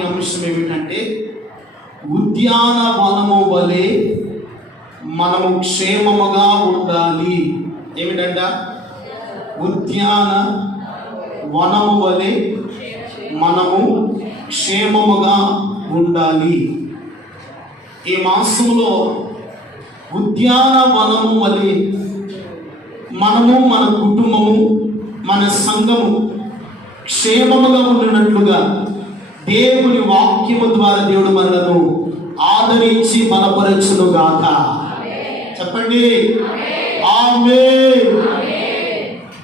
వాక్యాంశం ఏమిటంటే, ఉద్యానవనము వలె మనము క్షేమముగా ఉండాలి. ఏమిటంట? ఉద్యాన వనము వలె మనము క్షేమముగా ఉండాలి. ఈ మాసంలో ఉద్యానవనము వలె మనము, మన కుటుంబము, మన సంఘము క్షేమముగా ఉండినట్లుగా దేవుని వాక్యము ద్వారా దేవుడు మనలను ఆదరించి బలపరచును గాక. చెప్పండి ఆమేన్.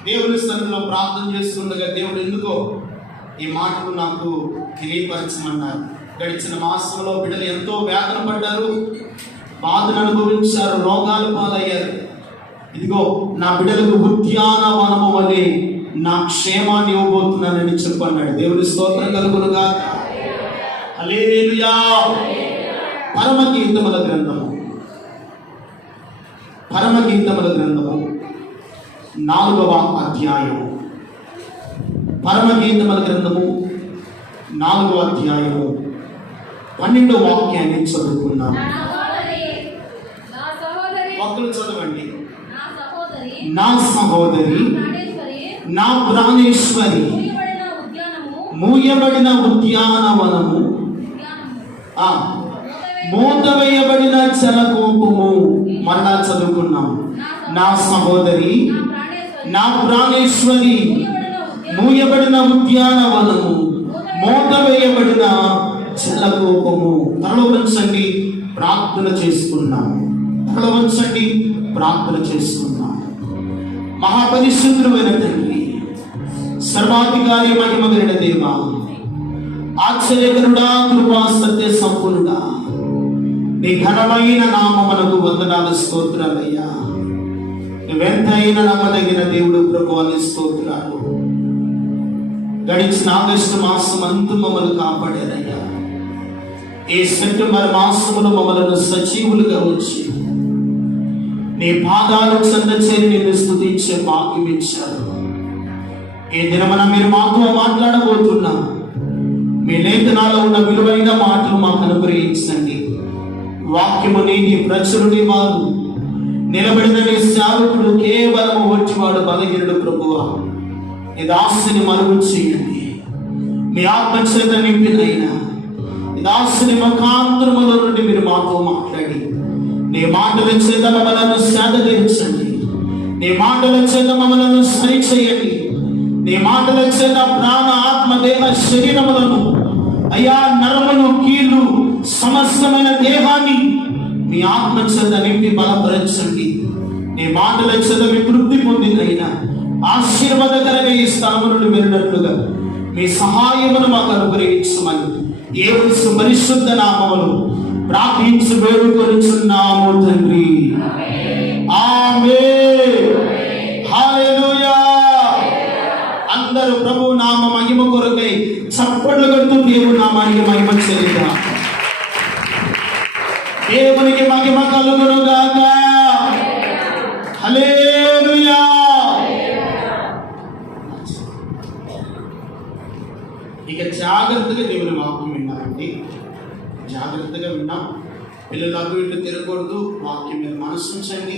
దేవుని సన్నిధిలో ప్రార్థన చేస్తుండగా దేవుడు ఎందుకో ఈ మాటలు నాకు తెలియపరచమన్నారు. గడిచిన మాసంలో బిడ్డలు ఎంతో వేదన పడ్డారు, బాధను అనుభవించారు, రోగాలు పాలయ్యారు. ఇదిగో నా బిడ్డలకు ఉద్యానవనము వలె నా క్షేమాన్ని ఇవ్వబోతున్నానని చెప్పన్నాడు. దేవుని స్తోత్రం కలుగును గాక. హల్లెలూయా. పరమగీతముల గ్రంథము 4వ అధ్యాయము. పరమగీతముల గ్రంథము 4వ అధ్యాయము 12వ వాక్యాన్ని చదువుకున్నాం. ఒక్కరు చదవండి. నా సహోదరి, నా ప్రాణేశ్వరి, మూయబడిన ఉద్యానవనము, మూతవేయబడిన జలకూపము. మరలా చదువుకున్నాం. నా సహోదరి, నా ప్రాణేశ్వరి, మూయబడిన ఉద్యానవనము, మూతవేయబడిన జలకూపము. తలలో వంచండి, ప్రార్థన చేసుకున్నాం. తలలో వంచండి, ప్రార్థన చేసుకున్నాం. మహాపరిశుద్ధుడైన తండ్రి, సర్వాధికారి, మహిమగలిగిన దేవా, ఆశ్చర్యకరుడా, కృపా సత్య సంపూర్ణుడా, నీ ఘనమైన నామమునకు వందనాలు, స్తోత్రాలయ్యా. నువ్వెంతైనా నమ్మదగిన దేవుడు ప్రభువా, నీ స్తోత్రాలు. గడిచిన ఆగస్టు మాసం అంతా మమ్మల్ని కాపాడారయ్యా. ఈ సెప్టెంబర్ మాసములో మమ్మల్ని సజీవులుగా వచ్చి నీ పాదాలు చెంత చేరి నిన్ను స్తుతించే భాగ్యం ఇచ్చారు. ఈ దినమున మీరు మాతో మాట్లాడబోతున్నా మీ లేఖనాల్లో ఉన్న విలువైన మాటలు మాకు అనుగ్రహించండి. వాక్యము నీ ప్రచురుని వారు నిలబడిన నీ సేవకుడు కేవలము వచ్చివాడు బలహీనుడు ప్రభువా, నీ దాసుని మరుగు చేయండి. మీ ఆత్మచేత నింపినైనా ఈ దాసుని ముఖాంతరములో నుండి మీరు మాతో మాట్లాడి నీ మాటల చేత మమ్మలను సేదతీర్చండి. నీ మాటల చేత మమ్మలను సరిచేయండి. నీ మాటల చేత ప్రాణ, ఆత్మ, దేహ, శరీరములను, అయా నరములు, కీళ్ళు, సమస్తమైన దేహాన్ని మీ ఆత్మ చేత నింపి బలపరచండి. నీ మాటల చేత వివృద్ధి పొందినైనా ఆశీర్వాదకరంగా ఈ స్థలము నుండి వెళ్ళినట్లుగా మీ సహాయమును మాకు అనుగ్రహించమని యేసు పరిశుద్ధ నామములో ప్రార్థించి వేడుకొనుచున్నాము తండ్రి. ఆమేన్. హల్లెలూయా. అందరూ ప్రభు నామ మహిమ కొరకై చప్పట్లు కొడుతూ దేవుని నామానికి మహిమ చెల్లిద్దాం. దేవునికి మహిమ కలుగును గాక. హల్లెలూయా. ఇక జాగ్రత్తగా దేవుని వాక్యం విన్నారండి. జాగ్రత్తగా విన్నాం. పిల్లలు అటు ఇటు తిరగకూడదు. వాక్యం మీద మనసు ఉంచండి.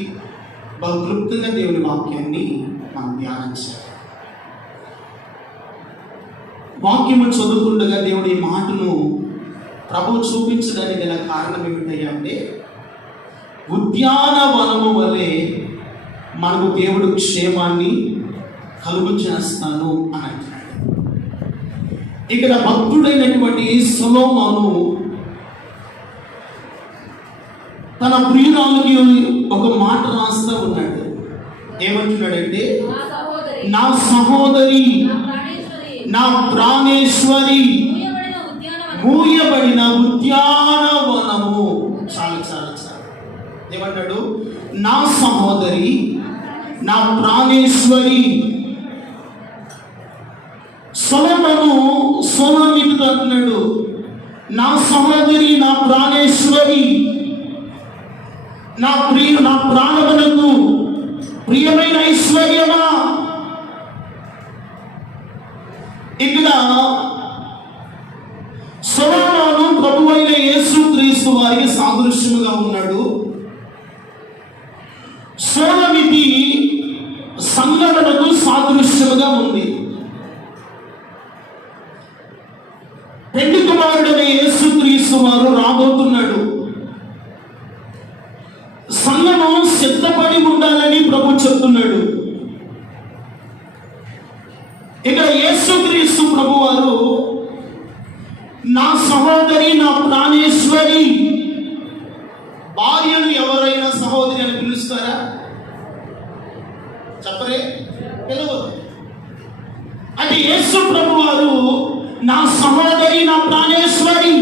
బహుతృప్తంగా దేవుని వాక్యాన్ని మనం ధ్యానించాలి. వాక్యము చదువుతుండగా దేవుడి మాటను ప్రభు చూపించడానికి గల కారణం ఏమిటయ్యా అంటే, ఉద్యానవనము వలె మనకు దేవుడు క్షేమాన్ని కలుగు చేస్తాను అని అంటున్నాడు. ఇక్కడ భక్తుడైనటువంటి సొలొమోను తన ప్రియురాలికి ఒక మాట రాస్తా ఉన్నాడు. ఏమంటున్నాడంటే, నా సహోదరి, నా ప్రాణేశ్వరి, మూయబడిన ఉద్యానవనము. చాలు చాలు చాలు. ఏమంటాడు? నా సహోదరి, నా ప్రాణేశ్వరి. సొలొమోను అంటున్నాడు, నా సహోదరి, నా ప్రాణేశ్వరి, నా ప్రాణమునకు ప్రియమైన ఐశ్వర్యమా. ఇక్కడ సొలొమోను ప్రభువైన యేసుక్రీస్తు వారికి సాదృశ్యముగా ఉన్నాడు. సోలమితి సంఘటనకు సాదృశ్యముగా ఉంది. పెళ్లి కుమారుడైన యేసుక్రీస్తు వారు రాబోతున్నాడు. సంఘము సిద్ధపడి ఉండాలని ప్రభు చెప్తున్నాడు. ఇక్కడ యేసుక్రీస్తు ప్రభు వారు నా సహోదరి, నా ప్రాణేశ్వరి, భార్యను ఎవరైనా సహోదరి అని పిలుస్తారా? చెప్పరే, పిలవరు. అంటే యేసు ప్రభు వారు నా సహోదరి, నా ప్రాణేశ్వరి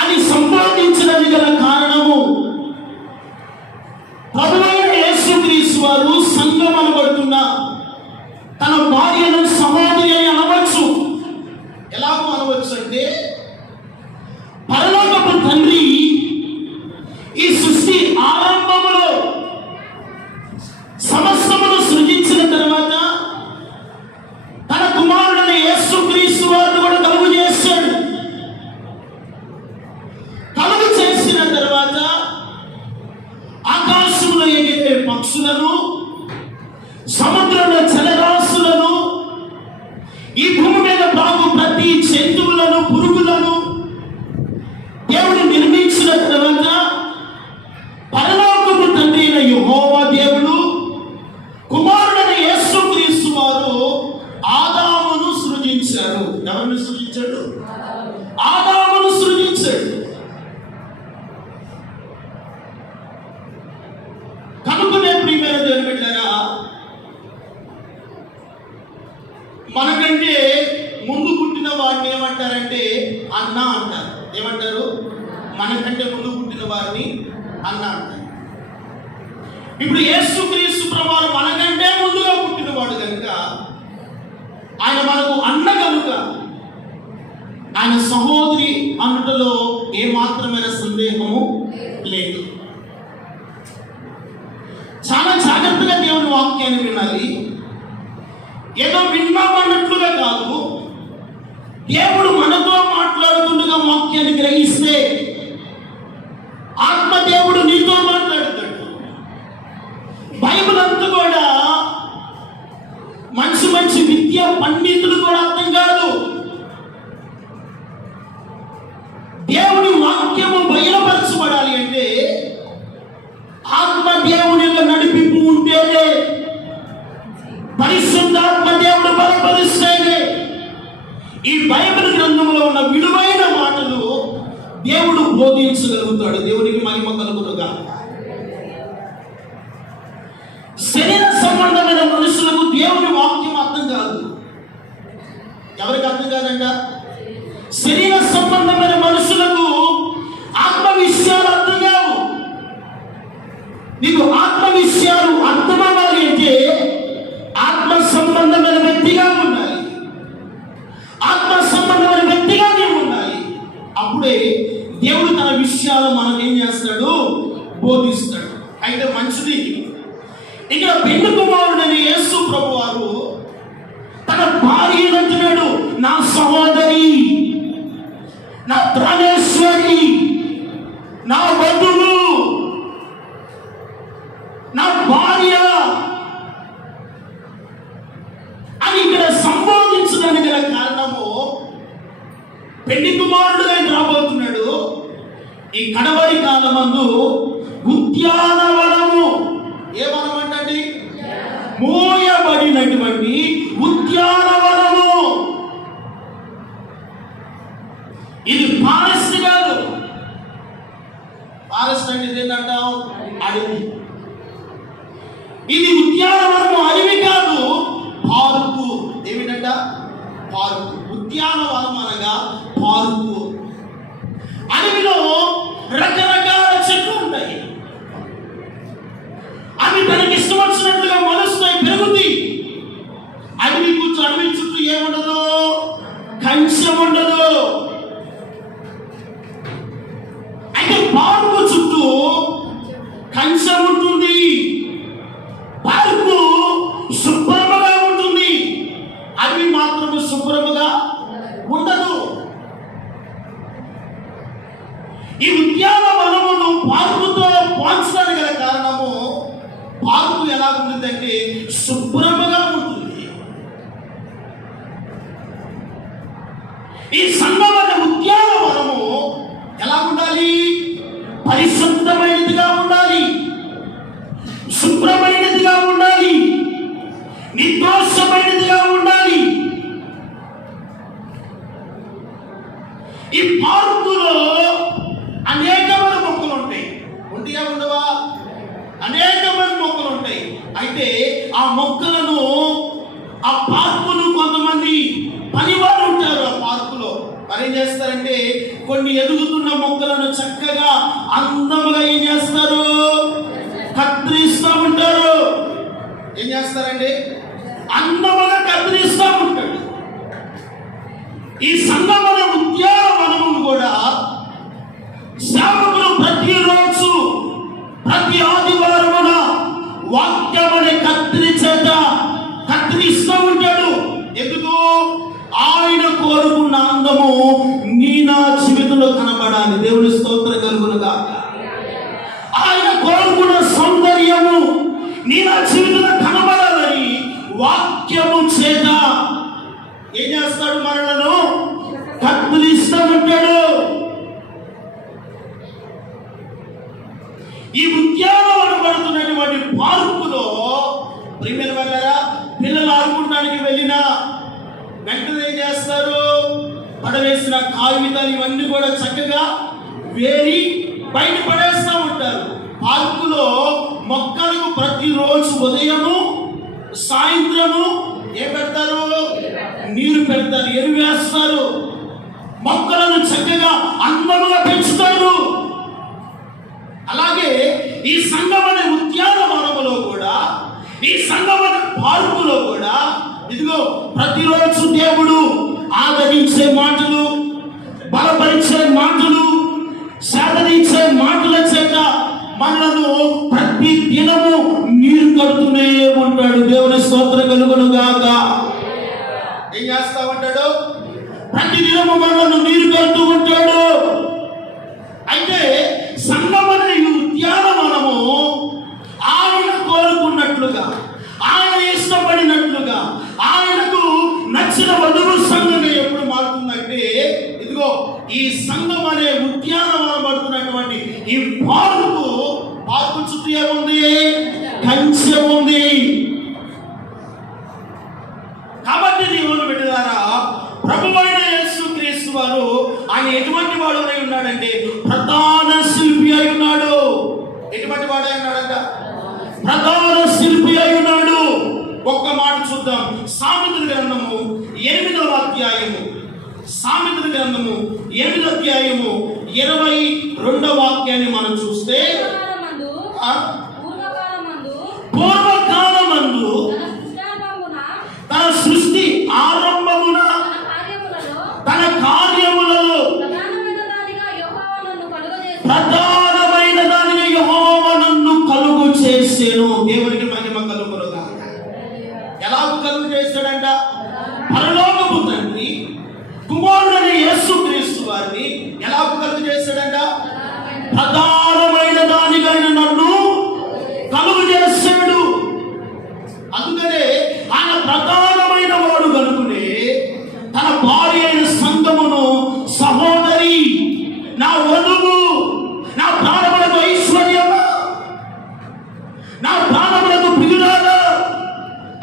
అని సంబోధించినది గల కారణము, ప్రభువైన యేసుక్రీస్తు వారు సంఘం అనబడుతున్న తన భార్యను సహోదరి అని అనవచ్చు. ఎలాగో అనవచ్చు అంటే, పరలోకపు తండ్రి ఈ సృష్టి ఆరంభములో సమస్తమును సృజించిన తర్వాత తన కుమారుడైన యేసుక్రీస్తు వారిని కూడా కలుగు చేశాడు. కలుగు చేసిన తర్వాత ఆకాశంలో ఎగిరే పక్షులను, సముద్రంలో జలరాశులను, ఈ భూమి మీద బాగు ప్రతి జంతువులను, పురుగులను దేవుడు నిర్మించిన తర్వాత పరలోకపు తండ్రి అయిన యెహోవా దేవుడు కుమారుడైన యేసుక్రీస్తు వారు ఆదామును సృజించారు. ఎవరిని సృజించాడు? ఆదామును సృజించాడు. కనుకనే ప్రియమైన దేవుని బిడ్డలారా, మనకంటే ముందు పుట్టిన వాడిని ఏమంటారంటే అన్న అంటారు. ఏమంటారు? మనకంటే ముందు పుట్టిన వారిని అన్న అంటారు. ఇప్పుడు యేసుక్రీస్తు ప్రభువారు మనకంటే ముందుగా పుట్టినవాడు కనుక, ఆయన మనకు అన్న కనుక ఆయన సహోదరి అన్నటలో ఏమాత్రమైన సందేహము లేదు. చాలా జాగ్రత్తగా దేవుని వాక్యాన్ని వినాలి. ఏదో విన్నామన్నట్లుగా కాదు, దేవుడు మనతో మాట్లాడుతుండగా వాక్యాన్ని గ్రహిస్తే ఆత్మదేవుడు నీతో మాట్లాడతాడు. బైబిల్ అంతా కూడా మంచి మంచి విద్యా పండితులు కూడా అర్థం కాదు. దేవుని వాక్యము బయలుపరచబడాలి అంటే ఆత్మదేవుని యొక్క నడిపింపు ఉంటేనే, పరిశుద్ధాత్మ దేవుడు బలపరుస్తేనే ఈ బైబిల్ గ్రంథంలో ఉన్న విలువైన మాటలు దేవుడు బోధించగలుగుతాడు. దేవునికి మహిమ కలుగునుగా. శరీర సంబంధమైన మనుషులకు దేవుని వాక్యం అర్థం కాదు. ఎవరికి అర్థం కాదంట? శరీర సంబంధమైన మనుషులకు ఆత్మ విషయాలు అర్థం కావు. నీకు ఆత్మ విషయాలు అర్థమవ్వాలి అంటే ఆత్మ సంబంధమైన వ్యక్తిగా ఉండాలి. ఆత్మ సంబంధమైన వ్యక్తిగా నీవు ఉండాలి. అప్పుడే దేవుడు తన విషయాలు మనకు ఏం చేస్తాడు? బోధిస్తాడు. అయితే మంచిది. ఇక్కడ పెళ్లి కుమారుడైన యేసు ప్రభు వారు తన భార్యను అంటున్నాడు, నా సహోదరి, నా ప్రాణేశ్వరి, నా వధువు, నా భార్య అని ఇక్కడ సంబోధించడానికి గల కారణము, పెళ్లి కుమారుడుగా రాబోతున్నాడు. ఈ కడవరి కాలమందు ఉద్యానవనము, ఏ వనం అంటే మోయబడినటువంటి ఉద్యానవనము. ఇది ఫారెస్ట్ కాదు. ఫారెస్ట్ అంటే ఏంటంటాం? అడవి. ఇది ఉద్యానవనము, అడవి కాదు, పార్కు. ఏమిటంట? పార్కు. ఉద్యానవనం అనగా పార్కు. అడవిలో రకరకాల చెట్లు ఉంటాయి. అవి తనకి ఇష్టం వచ్చినట్లుగా మొలుస్తాయి, పెరుగుతాయి. అడవి చుట్టూ ఏముండదు? కంచె ఉండదు. అయితే పార్కు చుట్టూ కంచె ఉంటుంది. పార్కు శుభ్రముగా ఉంటుంది, అడవి మాత్రము శుభ్రముగా ఉండదు. ఈ ఉద్యానవనమును పార్కుతో పోల్చడానికి గల కారణము, పార్కు ఎలా ఉంటుందంటే శుభ్రముగా ఉంటుంది. ఈ సంఘం అనే ఉద్యానవనము ఎలా ఉండాలి? పరిశుద్ధమైనదిగా ఉండాలి, శుభ్రమైనదిగా ఉండాలి, నిర్దోషమైనదిగా ఉండాలి. ఈ పార్కులో అనేకమైన మొక్కలు ఉంటాయి. ఉంటాయా ఉండవా? అనేకమైన మొక్కలు ఉంటాయి. అయితే ఆ మొక్కలను, ఆ పార్కును కొంతమంది పనివారు ఉంటారు. ఆ పార్కులో మరి ఏం చేస్తారంటే కొన్ని ఎదుగుతున్న మొక్కలను చక్కగా అందముగా ఏం చేస్తారు? కత్తిరిస్తూ ఉంటారు. ఏం చేస్తారండి? అందముగా కత్తిరిస్తూ ఉంటాడు. ఈ సంఘం అనే ఉద్యానవనమును కూడా సేవకులు ప్రతిరోజు, ప్రతి ఆదివారమున వాక్యం అనే కత్తిరి చేత కత్తిరిస్తూ ఉంటాడు. ఎందుకు? ఆయన కోరుకున్న అందము నీ నా జీవితంలో కనబడాలి. దేవుని స్తోత్రం కలుగును గాక. ఆయన కోరుకున్న సౌందర్యము నీ నా జీవితంలో కనబడాలని వాక్యము చేత ఏం చేస్తాడు? మనలను కత్తిరిస్తూ ఉంటాడు. ఈ ఉద్యానవనం పడుతున్నటువంటి పార్కులో ప్రియమైన వాళ్ళారా, పిల్లలు ఆడుకోవడానికి వెళ్ళినా వెంటనే ఏం చేస్తారు? పడవేసిన కాగితాలు ఇవన్నీ కూడా చక్కగా వేరి బయట పడేస్తూ ఉంటారు. పార్కులో మొక్కలకు ప్రతిరోజు ఉదయము సాయంత్రము ఏం పెడతారు? నీరు పెడతారు, ఎరువు వేస్తారు, మొక్కలను చక్కగా అందంగా పెంచుతారు. అలాగే ఈ సంఘం అనే ఉద్యానవనములో కూడా, ఈ సంఘం అనే పార్కులో కూడా ఇదిగో ప్రతిరోజు దేవుడు ఆదరించే మాటలు, బలపరిచే మాటలు, సాధనించే మాటల చేత మనలను ప్రతి దినము నీరు కడుతూనే ఉంటాడు. దేవుని స్తోత్రం కలుగును గాక. ఏం చేస్తా ఉంటాడు? ప్రతి దినము మనలను నీరు కడుతూ ఉంటాడు. అయితే సంఘం అనే ఈ ఉద్యానవనము ఆయన కోరుకున్నట్లుగా, ఆయన ఇష్టపడినట్లుగా, ఆయనకు నచ్చిన వధువు సంఘంగా ఎప్పుడు మారుతుందంటే ఇదిగో ఈ సంఘం అనే ఉద్యానవనం పడుతున్నటువంటి ఈ పార్కు చుట్టూ ఏముంది? కంచె ఉంది. కాబట్టి దేవుని బిడ్డలారా, ప్రభువైన యేసుక్రీస్తు వారు ఆయన ఎటువంటి వాడు అయి ఉన్నాడంటే ప్రధాన శిల్పి అయి ఉన్నాడు. ఎటువంటి వాడు అయి ఉన్నాడంట? ప్రధాన శిల్పి అయి ఉన్నాడు. ఒక్క మాట చూద్దాం. సామెతల గ్రంథము 8వ అధ్యాయము, సామెతల గ్రంథము 8వ అధ్యాయము 22వ వాక్యాన్ని మనం చూస్తే, పూర్వకాలమందు తన సృష్టి ఆరంభమున తన కార్యములలో ప్రధానమైన దానిగా యెహోవా నన్ను కలుగు చేసెను. దేవునికి మహిమ కలుగును గాక. ఎలాగూ కలుగు చేస్తాడంట? పరలోకపు తండ్రి కుమారుడైన యేసుక్రీస్తు వారిని ఎలాగూ కలుగు చేస్తాడంట? ప్రధానమైన దానిగా నన్ను కలుగు చేశాడు. అందుకనే ఆయన ప్రధానమైన వాడు కనుకునే తన భార్య అయిన సంఘమును, సహోదరి, నా వధువు, నా ప్రాణములకు ఐశ్వర్యమా, నా ప్రాణములకు ప్రియురాలా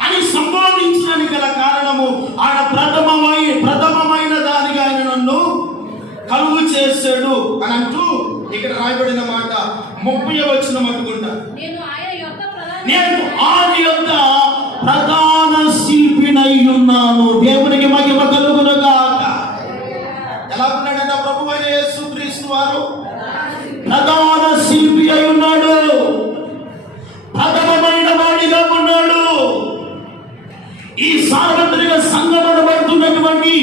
అని సంబోధించడానికి గల కారణము ఆయన ప్రథమమైన దానిగా ఆయన నన్ను కలుగు చేశాడు అని అంటూ ఇక్కడ రాయబడిన మాట 30వ వచనం అనుకుంటా. నేను ఆయన యొక్క ప్రధాన శిల్పినై ఉన్నాను. దేవునికి మహిమ కలుగును గాక. ఎలా ఉన్నాడంట ప్రభువైన యేసుక్రీస్తు వారు? ప్రధాన శిల్పి అయి ఉన్నాడు, ప్రథమమైన వాడిగా ఉన్నాడు. ఈ సార్వత్రిక సంఘమనబడుతున్నటువంటి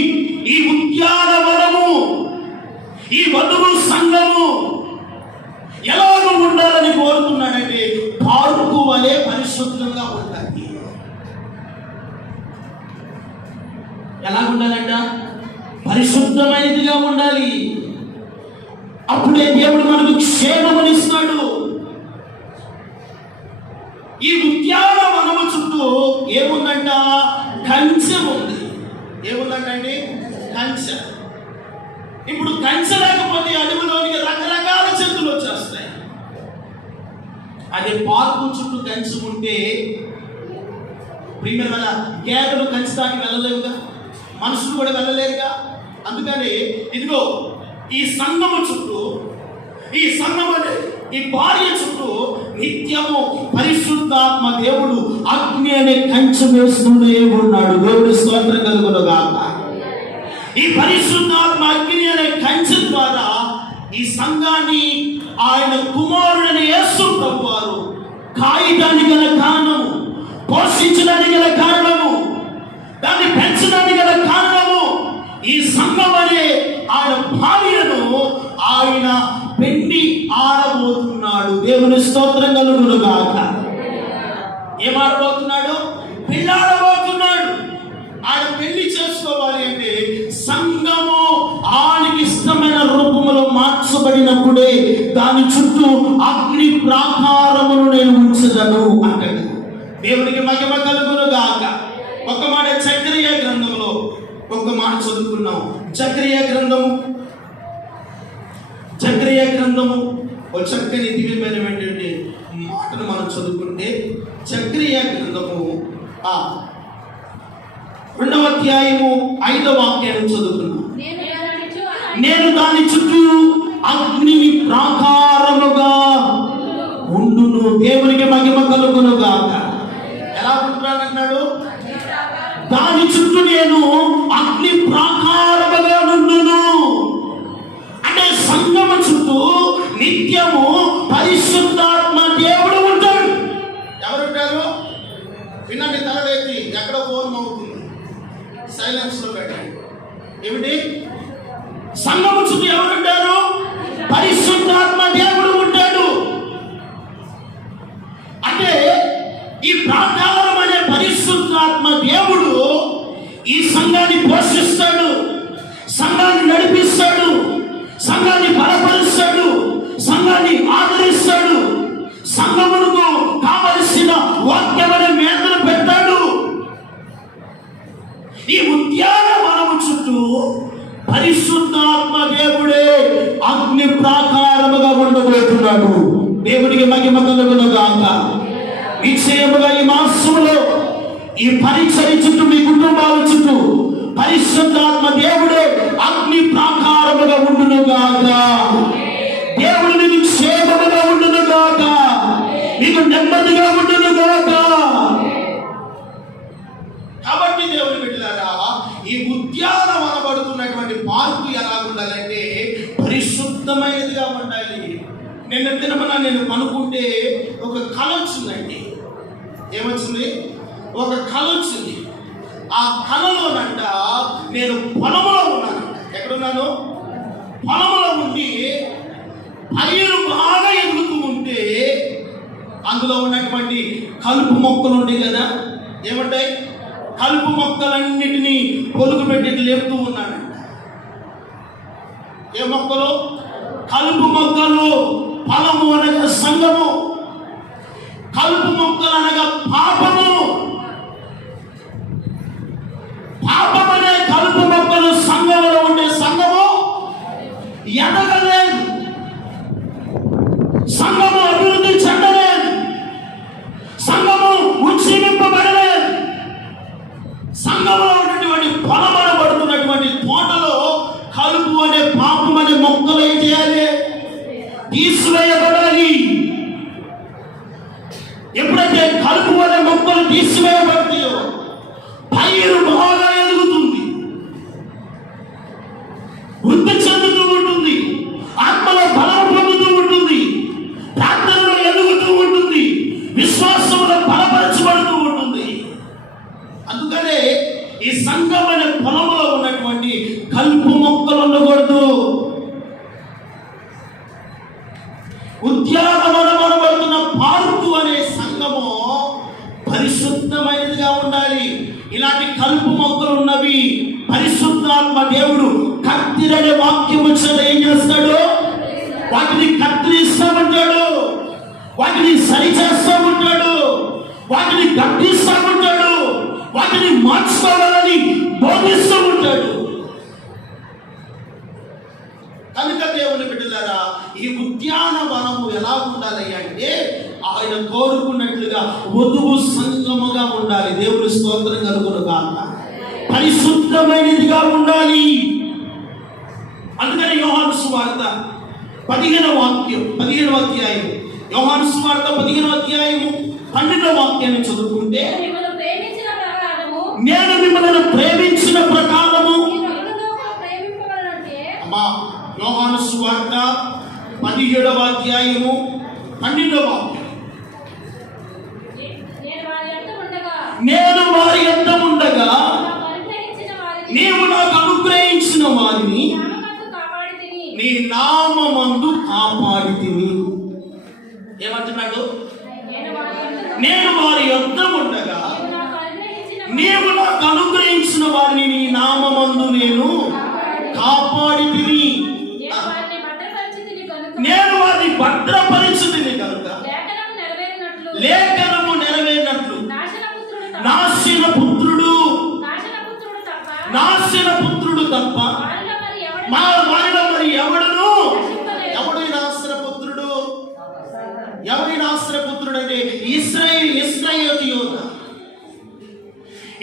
ఈ ఉద్యానవనము, ఈ వధువు సంఘము ఎలాగో ఉండాలని కోరుతున్నాడంటే పార్కు వలె పరిశుద్ధంగా ఉండాలి. ఎలా ఉండాలంట? పరిశుద్ధమైనదిగా ఉండాలి. అప్పుడే దేవుడు మనకు క్షేమమునిస్తాడు. ఈ ఉద్యానవనము చుట్టూ ఏముందంట? కంచె ఉంది. ఏముందంటండి? కంచె. ఇప్పుడు కంచె లేకపోతే అడవిలోనికి రకరకాల జంతువులు వచ్చేస్తాయి. అదే పార్కు చుట్టూ కంచె ఉంటే ప్రియమైన వల్ల గేదెలు కంచె దాటి వెళ్ళలేవుగా, మనుషులు కూడా వెళ్ళలేరుగా. అందుకని ఇదిగో ఈ సంఘము చుట్టూ, ఈ సంఘం అనే ఈ భార్య చుట్టూ నిత్యము పరిశుద్ధాత్మ దేవుడు అగ్ని అనే కంచె వేస్తూనే ఉన్నాడు. దేవుడి స్తోత్రం కలుగునుగాక. ఈ పరిశుద్ధాత్మ అగ్ని అనే కంచె ద్వారా ఈ సంఘాన్ని ఆయన కుమారుడైన యేసు ప్రభువారు కాయడానికి గల కారణము, పోషించడానికి గల కారణము, దాన్ని పెంచడానికి గల కారణము, ఈ సంఘం అనే ఆయన భార్యను ఆయన పెండి ఆడబోతున్నాడు. దేవుని స్తోత్రం కలుగునుగాక. ఏం ఆడబోతున్నాడు? పెళ్ళాడబోతున్నాడు. ఆయన పెళ్లి చేసుకోవాలి అంటే సంఘము ఆయనకి ఇష్టమైన రూపంలో మార్చబడినప్పుడే దాని చుట్టూ అగ్ని ప్రాకారమును నేను ఉంచదను అంటాడు. దేవునికి మహిమ కలుగునుగాక. ఒక మాట జకరియా గ్రంథంలో ఒక మాట చదువుకున్నాం. జకరియా గ్రంథము ఒక చక్కని దివ్యమైనటువంటి మాటను మనం చదువుకుంటే, జకరియా గ్రంథము 2వ అధ్యాయము 5వ వాక్యాన్ని చదువుకున్నాం. నేను దాని చుట్టూ అగ్ని ప్రాకారముగా ఉండును. దేవునికి మహిమ కలుగునుగాక. ఎలా ఉంటున్నాడు? దాని చుట్టూ నేను అగ్ని ప్రాకారముగా ఉండును. అంటే సంగమ చుట్టూ నిత్యము పరిశుద్ధాత్మ దేవుడు ఉంటాడు. ఎవరుంటారు? వినండి, తలవేసి ఎక్కడ ఫోన్ అవుతుంది, సైలెన్స్ లో పెట్టండి. ఏమిటి? సంగమ చుట్టూ ఎవరుంటారు? పరిశుద్ధాత్మ దేవుడు ఉంటాడు. అంటే ఈ ప్రాకారం అనే పరిశుద్ధాత్మ దేవుడు ఈ సంఘాన్ని పోషిస్తాడు, సంఘాన్ని నడిపిస్తాడు, సంఘాన్ని బలపరుస్తాడు, సంఘాన్ని ఆదరిస్తాడు, సంఘమునకు కావలసిన వాక్యమైన మేతను పెట్టాడు. ఈ ఉద్యానవనము చుట్టూ పరిశుద్ధాత్మ దేవుడే అగ్ని ప్రాకారముగా ఉండబోతున్నాడు. దేవుడికి మహిమ కలుగునుగాక. నిశ్చయముగా ఈ మాసములో ఈ పరిచర్య చుట్టూ, మీ కుటుంబాల చుట్టూ పరిశుద్ధాత్మ దేవుడే అగ్ని ప్రాకారముగా ఉండునుగాక. దేవుడు నీకు క్షేమముగా ఉండునుగాక, నీకు నెమ్మదిగా ఉండునుగాక. కాబట్టి దేవుని బిడ్డలారా, ఈ ఉద్యానవనబడుతున్నటువంటి పార్కు ఎలా ఉండాలంటే పరిశుద్ధమైనదిగా ఉండాలి. నిన్న దినమున నేను అనుకుంటే ఒక కళ వచ్చిందండి. ఏమొచ్చింది? ఒక కళ వచ్చింది. ఆ కళలోనంట నేను పొలంలో ఉన్నాను. ఎక్కడున్నాను? పొలంలో ఉండి పైరు బాగా ఎదుగుతూ ఉంటే అందులో ఉన్నటువంటి కలుపు మొక్కలు ఉంటాయి కదా, ఏమంటాయి? కలుపు మొక్కలన్నిటినీ పొలుగు పెట్టి లేపుతూ ఉన్నాడంట. ఏ మొక్కలు? కలుపు మొక్కలు. ఫలము అనగా సంఘము, కలుపు మొక్కలు అనగా పాపము. పాపమనే కలుపు మొక్కలు సంఘములో ఉండే సంఘము ఎదగలేదు, సంఘము అభివృద్ధి చెందలేదు, సంఘము ఉజ్జీవింపబడలేదు. సంఘంలో ఉన్నటువంటి పొలమనబడుతున్నటువంటి తోటలో కలుపు అనే పాపం అనే మొక్కలు ఏం చేయాలి? తీసివేయబడాలి. ఎప్పుడైతే కలుపు అనే మొక్కలు తీసివేయబడతాయో పైరు బాగా ఎదుగుతుంది, వృద్ధి చెందుతూ ఉంటుంది, ఆత్మలో బలం పొందుతూ ఉంటుంది, ప్రార్థనలో ఎదుగుతూ ఉంటుంది, విశ్వాసంలో బలపరచబడుతూ ఉంటుంది. అందుకనే ఈ సంఘం అనే పొలంలో ఉన్నటువంటి కలుపు మొక్కలు ఉండకూడదు. ఉద్యానవనబడుతున్న పార్కు అనే సంఘము పరిశుద్ధమైనదిగా ఉండాలి. ఇలాంటి కలుపు మొక్కలు ఉన్నవి పరిశుద్ధాత్మ దేవుడు కత్తిరనే వాక్యము చేత ఏం చేస్తాడు? వాటిని కత్తిరిస్తూ ఉంటాడు, వాటిని సరిచేస్తూ ఉంటాడు, వాటిని గట్టిస్తూ ఉంటాడు, వాటిని మార్చుకోవాలని బోధిస్తూ ఉంటాడు. కనుక దేవుని బిడ్డలారా, ఈ ఉద్యానవనము ఎలా ఉండాలి అంటే ఆయన కోరుకున్నట్లుగా వధువు సంగముగా ఉండాలి. దేవుని స్తోత్రం కలుగును గాక. పరిశుద్ధమైనదిగా ఉండాలి. అందుకని యోహాను సువార్త 15వ అధ్యాయం, యోహాను సువార్త 15వ అధ్యాయము 12వ వాక్యాన్ని చదువుకుంటే, నేను మిమ్మల్ని ప్రేమించిన ప్రకారము. అమ్మా, యోహాను సువార్త 17వ అధ్యాయము 12వ వాక్యం, నేను వారి యొద్ద ఉండగా నీవు నాకు అనుగ్రహించిన వారిని నీ నామమందు కాపాడితివి. ఏమంటున్నాడు? నేను వారి యొద్ద ఉండగా నీవు నాకు అనుగ్రహించిన వారిని నీ నామమందు నేను కాపాడితిని. నేను వారిని భద్రపరిచితిని కనుక లేఖనము నెరవేరినట్లు నాశన పుత్రుడు తప్ప వారిలో మరి ఎవడును. ఎవడు ఈ నాశన పుత్రుడు? ఎవరి నాశన పుత్రుడు అంటే ఇశ్రాయేలీయుల.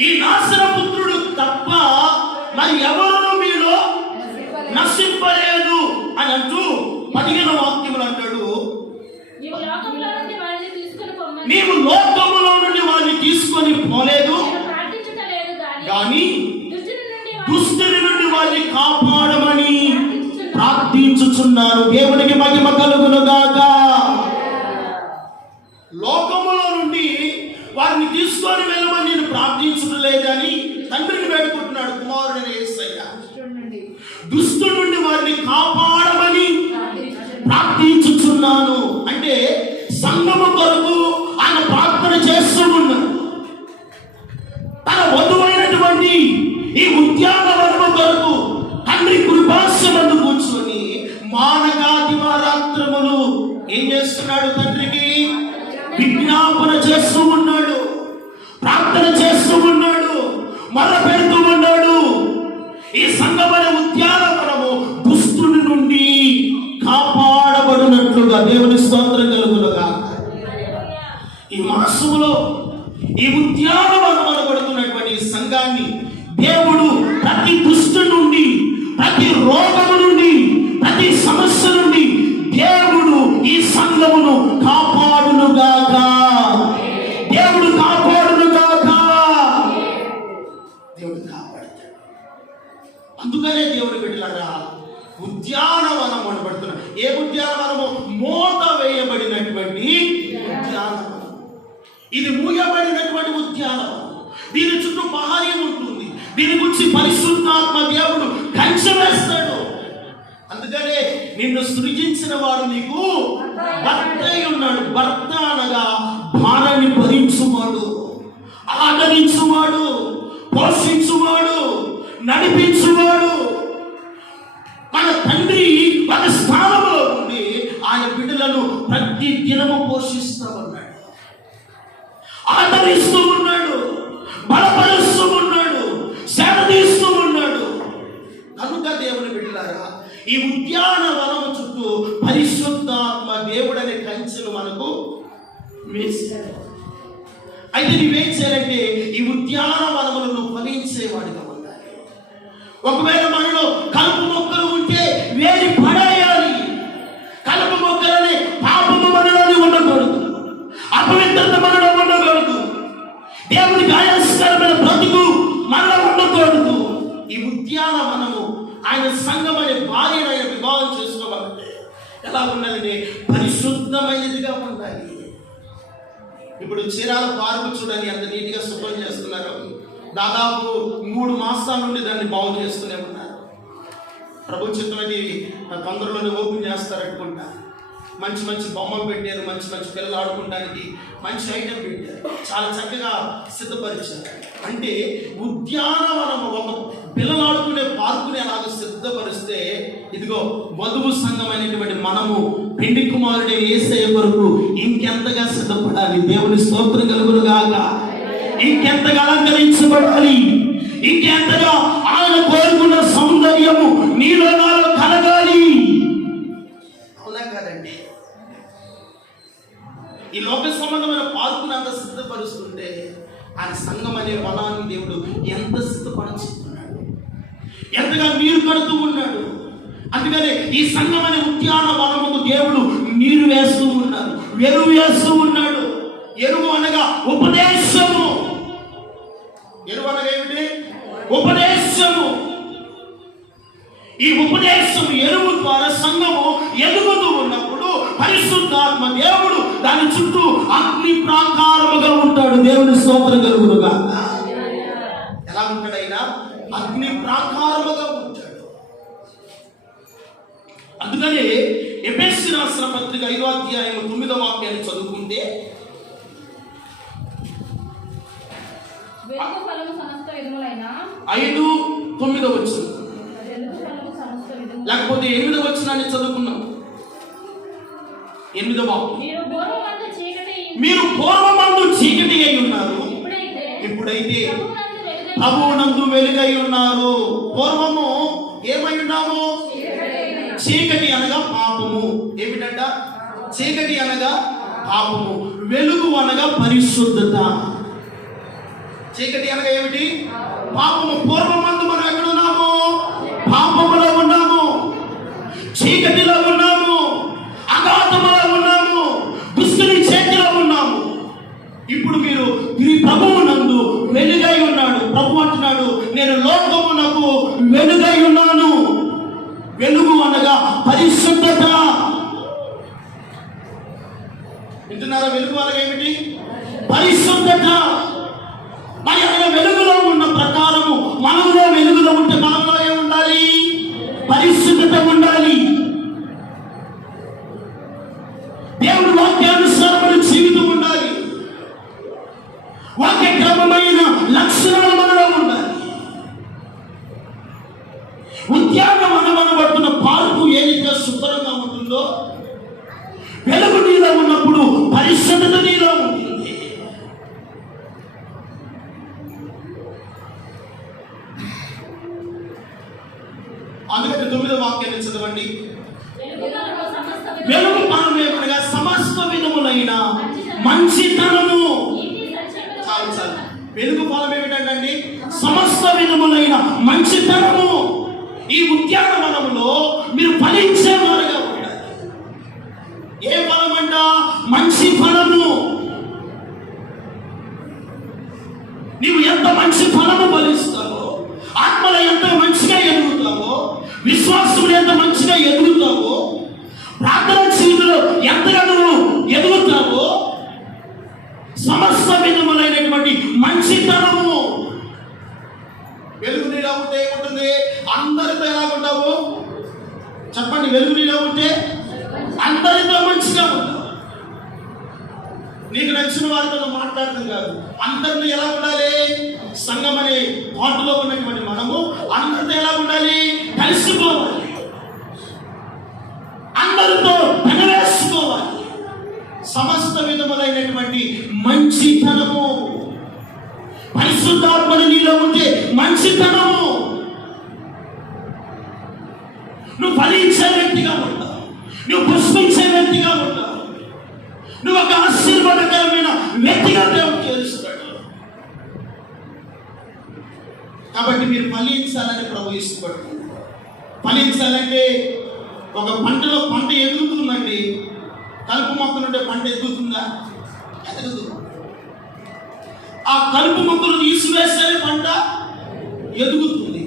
ఈ నాశన పుత్రుడు తప్ప మరి ఎవరును మీలో నశింపలేదు అని అంటూ 15వ వాక్యములు అంటాడు, నీవు లోకములో నుండి వారిని తీసుకొని పోలేదు కానీ దుష్టుని నుండి వారిని కాపాడమని ప్రార్థించుచున్నాను. దేవునికి మహిమ కలుగును గాక. లోకములో నుండి వారిని తీసుకొని వెళ్ళమని నేను ప్రార్థించడం లేదని తండ్రిని వేడుకుంటున్నాడు కుమారుడైన యేసయ్య. దుష్టుని నుండి వారిని కాపాడమని ప్రార్థించుచున్నాను అంటే సంఘము కొరకు ఆయన ప్రార్థన చేస్తూ ఉన్నాడు. తన వధువైనటువంటి ఈ ఉద్యానవనము కొరకు తండ్రి కృపాసనందు కూర్చొని మానకాదివారాత్రములు ఏం చేస్తున్నాడు? తండ్రికి విజ్ఞాపన చేస్తూ ఉన్నాడు, ప్రార్థన చేస్తూ ఉన్నాడు, మొర పెడుతూ ఉన్నాడు. ఈ సంఘమైన ఉద్యానవనము దుష్టుని నుండి కాపాడబడినట్లుగా దేవుని స్తోత్రం కలుగునుగా. ఈ మాసములో ఈ ఉద్యానవనం అనబడుతున్నటువంటి సంఘాన్ని దేవుడు ప్రతి దుష్టు నుండి, ప్రతి రోగము నుండి, ప్రతి సమస్య నుండి దేవుడు ఈ సంఘమును కాపాడునుగాక. దేవుడు కాపాడునుగాక. దేవుడు కాపాడుతాడు. అందుకనే దేవుడు బిడ్డలారా, ఉద్యానవనం అనబడుతున్నా. ఏ ఉద్యానవనము? మోత వేయబడినటువంటి ఉద్యానవనం. ఇది మూయబడినటువంటి ఉద్యానవనం. దీని చుట్టూ పహార్యం ఉంటుంది. దీని గురించి పరిశుద్ధాత్మ దేవుడు కంచె వేస్తాడు. అందుకనే నిన్ను సృజించిన వాడు నీకు భర్త ఉన్నాడు. భర్త అనగా భారాన్ని భరించువాడు, ఆదరించువాడు, పోషించువాడు, నడిపించువాడు. మన తండ్రి మన స్థానంలో ఉండి ఆయన బిడ్డలను ప్రతి దినము పోషిస్తూ ఉన్నాడు, ఆదరిస్తూ ఉన్నాడు, బలపరుస్తూ ఉన్నాడు, సేవదీస్తూ ఉన్నాడు. కనుక దేవుని బిడ్డలారా, ఈ ఉద్యానవనము చుట్టూ పరిశుద్ధాత్మ దేవుడనే కంచెను మనకు వేశాడు. అయితే నువ్వేం చేయాలంటే ఈ ఉద్యానవనములను ఫలించేవాడిగా ఉండాలి. ఒకవేళ మనలో కలుపు మొక్కలు ఉంటే వేడి పడేయాలి. కలుపు మొక్కలని పాపము మనలోని ఉండకూడదు, అపవిత్రత మనలో ఉండకూడదు, దేవునికి ఆయాస్కరమైన బ్రతుకు మనలో ఉండకూడదు. ఈ ఉద్యానవనము ఆయన సంఘం అనే భార్యను ఆయన వివాహం చేసుకోవాలంటే ఎలా ఉండాలంటే పరిశుద్ధమైనదిగా ఉండాలి. ఇప్పుడు చీరాల పార్కు చూడండి, ఎంత నీట్గా శుభ్రం చేస్తున్నారు. దాదాపు 3 మాసాల నుండి దాన్ని బాగు చేస్తూనే ఉన్నారు. ప్రభు చిత్తమైనది తొందరలోనే ఓపెన్ చేస్తారనుకుంటా. మంచి మంచి బొమ్మలు పెట్టారు, మంచి మంచి పిల్లలు ఆడుకోవడానికి మంచి ఐటెం పెట్టారు, చాలా చక్కగా సిద్ధపరిచారు. అంటే ఉద్యానవనం ఒక పిల్లలు ఆడుకునే పార్కుని అలాగ సిద్ధపరిస్తే, ఇదిగో వధువు సంఘం అనేటువంటి మనము పెండి కుమారుడైన యేసయ్య కొరకు ఇంకెంతగా సిద్ధపడాలి. దేవుని స్తోత్రం కలుగునుగాక. ఇంకెంతగా అలంకరించబడాలి, ఇంకెంతగా ఆయన కోరుకున్న సౌందర్యము నీలో నాలో కలగాలి. అవునా కాదండి? ఈ లోక సంబంధమైన పార్కును అంత సిద్ధపరుస్తుంటే ఆయన సంఘం అనే వనాన్ని దేవుడు ఎంత సిద్ధపరుచుతున్నాడు, ఎంతగా నీరు కడుతూ ఉన్నాడు. అందుకనే ఈ సంఘం అనే ఉద్యానవనముకు దేవుడు నీరు వేస్తూ ఉన్నాడు, ఎరువు వేస్తూ ఉన్నాడు. ఎరువు అనగా ఉపదేశము. ఎరువు అనగా ఏమిటి? ఉపదేశము. ఈ ఉపదేశం ఎరువు ద్వారా సంఘము ఎదుగుతూ ఉన్నప్పుడు పరిశుద్ధాత్మ దేవుడు దాని చుట్టూ అగ్ని ప్రాకారముగా ఉంటాడు. దేవుని స్తోత్రం కలుగునుగా. ఎలా ఉంటాడు ఆయన? అగ్ని ప్రాకారముగా ఉంటాడు. అందుకనే ఎఫెసీ రాసిన పత్రిక 5వ అధ్యాయం 9వ వాక్యాన్ని చదువుకుంటే, వెలుగు ఫలము సమస్త విధములైన 5:9 వచనం, వెలుగు ఫలము సమస్త విధములైన, లేకపోతే 8వ వచనాన్ని చదువుకున్నాం. 8వ వాక్యం, మీరు పూర్వమందు చీకటి అయి ఉన్నారు, ఇప్పుడైతే ప్రభువునందు వెలుగై ఉన్నారు. పూర్వము ఏమై ఉన్నాము? చీకటి అనగా పాపము. ఏమిటంట? చీకటి అనగా పాపము. వెలుగు అనగా పరిశుద్ధత. చీకటి అనగా ఏమిటి? పాపము. పూర్వమందు మనం ఎక్కడ ఉన్నాము? పాపములో ఉన్నాము, చీకటిలో ఉన్నాము, అగాధములో ఉన్నాము, దుష్టుని చేతిలో ఉన్నాము. ఇప్పుడు మీరు ఈ ప్రభువునందు వెలుగై ఉన్నాడు. ప్రభు అంటున్నాడు, నేను లోకమునకు వెలుగై ఉన్నాను. వెలుగు అనగా పరిశుద్ధత. వింటున్నారా? వెలుగు అనగా ఏమిటి? పరిశుద్ధత. మరి ఆయన వెలుగులో ఉన్న ప్రకారము మనములో వెలుగులో ఉంటే మనలో ఏమి ఉండాలి? పరిశుద్ధత ఉండాలి. దేవుడి వాక్యానుసారమైన జీవితం ఉండాలి. వాక్య క్రమమైన లక్షణాలు మనలో ఉండాలి. ఉద్యానవనం అనబడుతున్న పార్కు ఏదైతే శుభ్రంగా ఉంటుందో, వెలుగు నీలో ఉన్నప్పుడు పరిశుద్ధత నీలో ఉంటుంది. అందుకని 9వ వాక్యాన్ని చదవండి. వెలుగు ఫలం ఏమనగా సమస్త విధములైన మంచితనము. చాలు చాలు. వెలుగు ఫలం ఏమిటండి? సమస్త విధములైన మంచితనము. ఈ ఉద్యానవనములో మీరు ఫలించేవారుగా ఉండాలి. ఏ ఫలం అంట? మంచి ఫలము. నీవు ఎంత మంచి ఫలము ఫలిస్తావో, ఆత్మలో ఎంత మంచిగా ఎదుగుతావో, విశ్వాసంలో ఎంత మంచిగా ఎదుగుతావో, ప్రార్థన జీవితంలో ఎంతగా నువ్వు ఎదుగుతావో, సమస్త విధములైనటువంటి మంచితనము. వెలుగు నీలో ఉంటే ఏముంటుంది? అందరితో ఎలా ఉంటావు? చెప్పండి. వెలుగు నీలో ఉంటే అందరితో మంచిగా ఉంటావు. నీకు నచ్చిన వారితో మాట్లాడటం కాదు, అందరిని ఎలా ఉండాలి? సంఘం అనే తోటలో ఉన్నటువంటి మనము అందరితో ఎలా ఉండాలి? కలిసిపోవాలి, అందరితో పెనవేసుకోవాలి. సమస్త విధములైనటువంటి మంచితనము. పరిశుద్ధాత్మను నీలో ఉంటే మంచితనము. నువ్వు ఫలించే వ్యక్తిగా ఉంటావు, నువ్వు పుష్పించే వ్యక్తిగా ఉంటావు, నువ్వు ఒక ఆశీర్వాదకరమైన వ్యక్తిగా దేవుడు చేస్తాడు. కాబట్టి మీరు ఫలించాలని ప్రభు ఇష్టపడుతుంది. ఫలించాలంటే ఒక పంటలో పంట ఎదుగుతుందండి. కలుపు మొక్కలుంటే పంట ఎదుగుతుందా? ఎదగదు. ఆ కలుపు మొక్కలు తీసివేస్తేనే పంట ఎదుగుతుంది.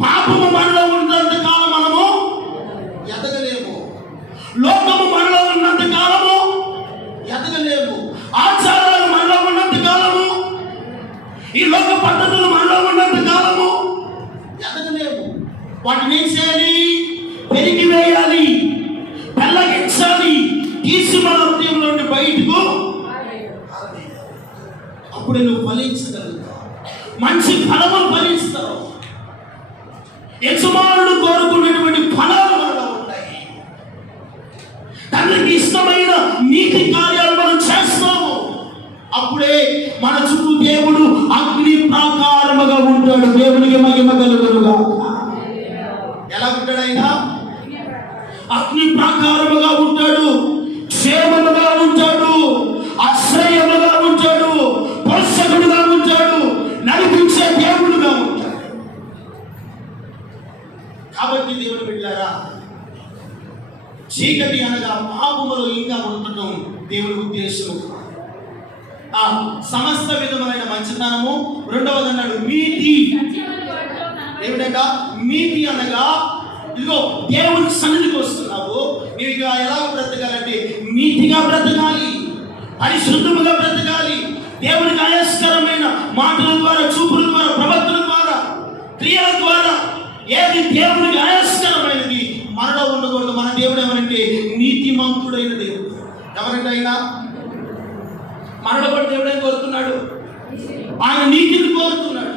పాపము మనలో ఉన్నంత కాలం మనము ఎదగలేము. లోకము మనలో ఉన్నంత కాలము ఎదగలేము. ఆచారాలు మనలో ఉన్నంత కాలము, ఈ లోక పద్ధతులు మనలో ఉన్నంత కాలము ఎదగలేము. వాటిని ఏం చేయాలి? పెరిగి వేయాలి, పెళ్ళగించాలి, తీసి మన హృదయం నుండి బయటకు అప్పుడే నువ్వు ఫలించగలుగుతావు, మంచి ఫలములు ఫలిస్తావు. యజమానుడు కోరుకున్నటువంటి ఫలాలు మనలో ఉంటాయి. తండ్రికి ఇష్టమైన నీతి కార్యాలు మనం చేస్తాము. అప్పుడే మన చుట్టూ దేవుడు అగ్ని ప్రాకారముగా ఉంటాడు. దేవునికి మహిమ కలుగునుగా. ఎలా ఉంటాడు ఆయన? అగ్ని ప్రాకారముగా ఉంటాడు, క్షేమముగా ఉంటాడు, ఆశ్రయముగా ఉంటాడు, పోషకుడుగా ఉంటాడు, నడిపించే దేవుడుగా ఉంటాడు. కాబట్టి దేవుడు బిడ్డలారా, చీకటి అనగా పాపములో ఇంకా ఉండటం దేవుడి ఉద్దేశము. సమస్త విధమైన మంచితనము. రెండవది అన్నాడు నీతి. ఏమిటంట? నీతి అనగా ఇదిగో దేవుని సన్నిధికి వస్తున్నావు, నీవు ఇక ఎలా బ్రతకాలంటే నీతిగా బ్రతకాలి, పరిశుద్ధముగా బ్రతకాలి. దేవునికి ఆయస్కరమైన మాటల ద్వారా, చూపుల ద్వారా, ప్రవర్తన ద్వారా, క్రియల ద్వారా ఏది దేవునికి ఆయస్కరమైనది మనలో ఉండకూడదు. మన దేవుడు ఎవరంటే నీతిమంతుడైన దేవుడు. ఎవరంటే ఆయన? మనలో కూడా దేవుడు ఏం కోరుతున్నాడు? ఆయన నీతిని కోరుతున్నాడు.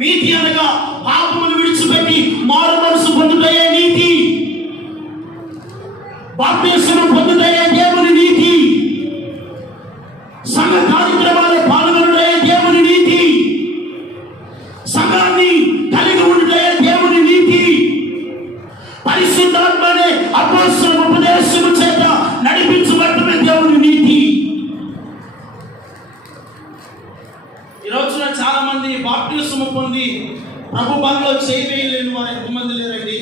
నీతి అనగా పాపమును విడిచిపెట్టి మారు మనసు పొందుటయే నీతి, బాప్తిస్మము పొందుటయే దేవుని నీతి, సంఘ కార్యక్రమాల్లో పాల్గొనటయే దేవుని నీతి, సంఘాన్ని కలిగి ఉండటయే దేవుని నీతి, పరిశుద్ధాత్మనే అపోస్తలుల ఉపదేశము చేత నడిపించబడటమే దేవుని నీతి. ఈ రోజున చాలా మంది బాప్తిస్మము పొంది ప్రభు బలిలో చేయలేని వారు ఎంతమంది లేరండి?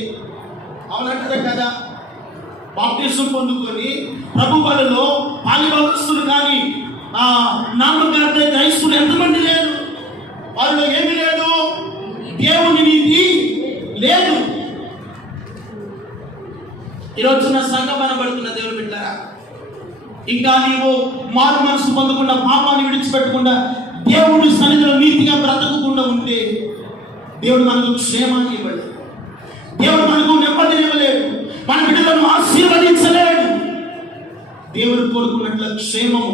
అవునంటారా కదా? బాప్తిస్మము పొందుకొని ప్రభు బలిలో పాలిభాగస్తులు కానీ నామకార్థ క్రైస్తులు ఎంతమంది లేరు? వారిలో ఏమీ లేదు, దేవుని నీతి లేదు. ఈరోజున సంఘం అనబడుతున్న దేవుని బిడ్డలారా, ఇంకా నీవు మారు మనసు పొందకుండా, పాపాన్ని విడిచిపెట్టకుండా, దేవుడి సన్నిధిలో నీతిగా బ్రతకకుండా ఉంటే దేవుడు మనకు క్షేమాన్ని ఇవ్వలేడు, దేవుడు మనకు నెమ్మదిని ఇవ్వలేడు, మన బిడ్డలను ఆశీర్వదించలేడు. దేవుడు కోరుకున్నట్ల క్షేమము,